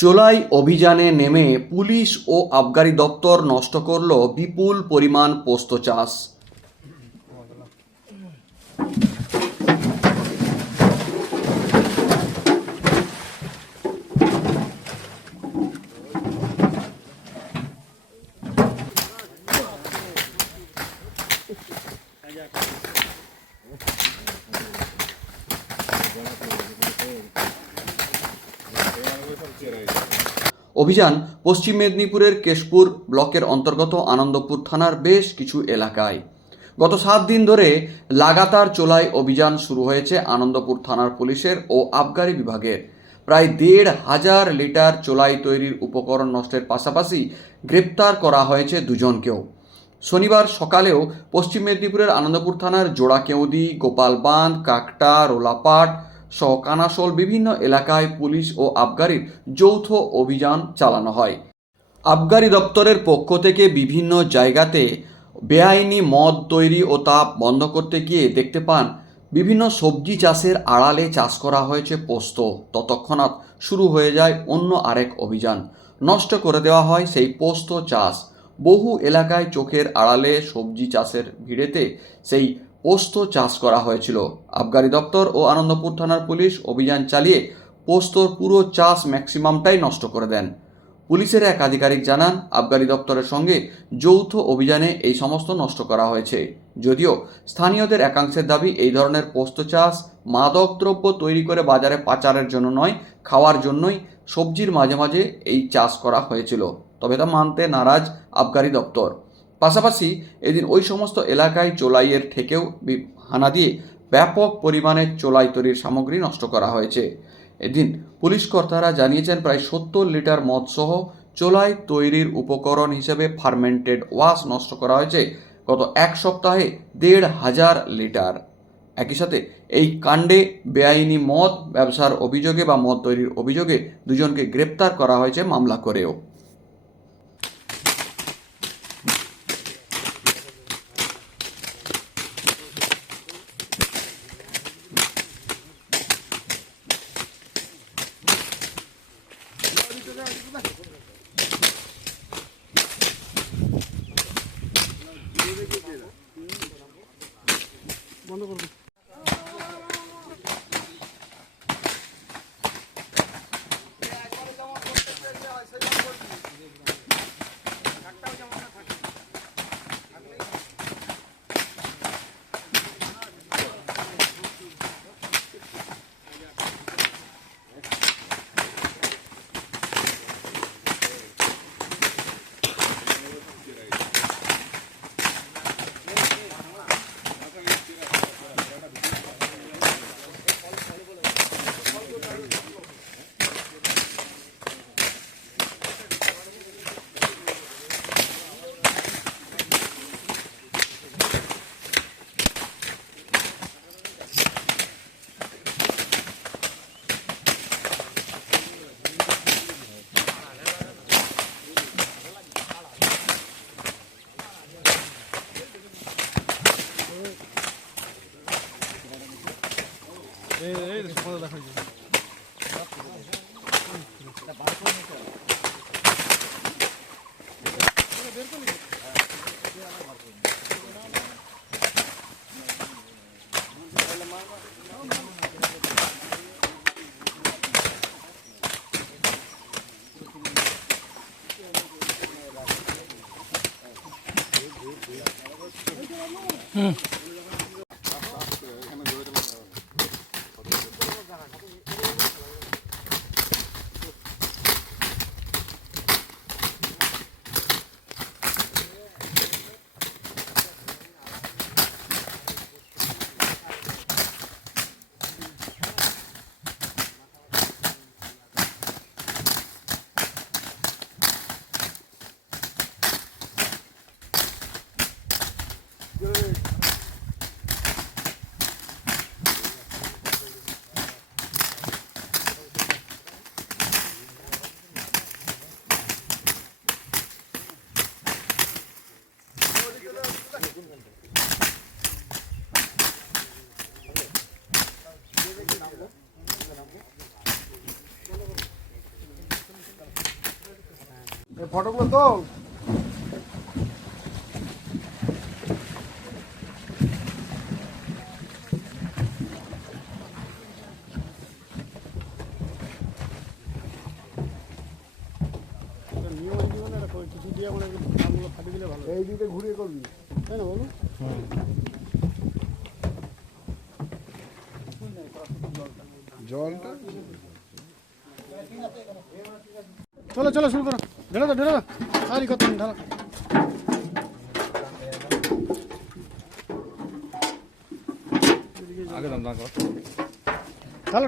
চোলাই অভিযানে নেমে পুলিশ ও আবগারি দপ্তর নষ্ট করল বিপুল পরিমাণ পোস্ত চাষ। অভিযান পশ্চিম মেদিনীপুরের কেশপুর ব্লকের অন্তর্গত আনন্দপুর থানার বেশ কিছু এলাকায়। গত 7 দিন ধরে লাগাতার চোলাই অভিযান শুরু হয়েছে আনন্দপুর থানার পুলিশের ও আবগারি বিভাগের। প্রায় 1,500 লিটার চোলাই তৈরির উপকরণ নষ্টের পাশাপাশি গ্রেপ্তার করা হয়েছে দুজনকেও। শনিবার সকালেও পশ্চিম মেদিনীপুরের আনন্দপুর থানার জোড়াকেউদি, গোপালবাঁধ, কাকটা, রোলাপাট সহ কানাসোল বিভিন্ন এলাকায় পুলিশ ও আবগারির যৌথ অভিযান চালানো হয়। আবগারি দপ্তরের পক্ষ থেকে বিভিন্ন জায়গাতে বেআইনি মদ তৈরি ও তা বন্ধ করতে গিয়ে দেখতে পান বিভিন্ন সবজি চাষের আড়ালে চাষ করা হয়েছে পোস্ত। তৎক্ষণাৎ শুরু হয়ে যায় অন্য আরেক অভিযান। নষ্ট করে দেওয়া হয় সেই পোস্ত চাষ। বহু এলাকায় চোখের আড়ালে সবজি চাষের ভিড়েতে সেই পোস্ত চাষ করা হয়েছিল। আবগারি দপ্তর ও আনন্দপুর থানার পুলিশ অভিযান চালিয়ে পোস্তর পুরো চাষ ম্যাক্সিমামটাই নষ্ট করে দেন। পুলিশের এক আধিকারিক জানান, আবগারি দপ্তরের সঙ্গে যৌথ অভিযানে এই সমস্ত নষ্ট করা হয়েছে। যদিও স্থানীয়দের একাংশের দাবি এই ধরনের পোস্ত চাষ মাদকদ্রব্য তৈরি করে বাজারে পাচারের জন্য নয়, খাওয়ার জন্যই সবজির মাঝে মাঝে এই চাষ করা হয়েছিল। তবে তা মানতে নারাজ আবগারি দপ্তর। পাশাপাশি এদিন ওই সমস্ত এলাকায় চোলাইয়ের ঠেকেও হানা দিয়ে ব্যাপক পরিমাণে চোলাই তৈরির সামগ্রী নষ্ট করা হয়েছে। এদিন পুলিশ কর্তারা জানিয়েছেন প্রায় 70 লিটার মদসহ চোলাই তৈরির উপকরণ হিসেবে ফার্মেন্টেড ওয়াশ নষ্ট করা হয়েছে গত এক সপ্তাহে 1,500 লিটার। একই সাথে এই কাণ্ডে বেআইনি মদ ব্যবসার অভিযোগে বা মদ তৈরির অভিযোগে দুজনকে গ্রেপ্তার করা হয়েছে মামলা করেও। বন্ধ করবো। ফটোগুলো তো এই দিকে ঘুরিয়ে করবি, তাই না বলুন? জলটা চলো চলো শুরু করো, ঢেলে দাও সারি কত ঢালা। আগে দাম দাম করো। ঢালো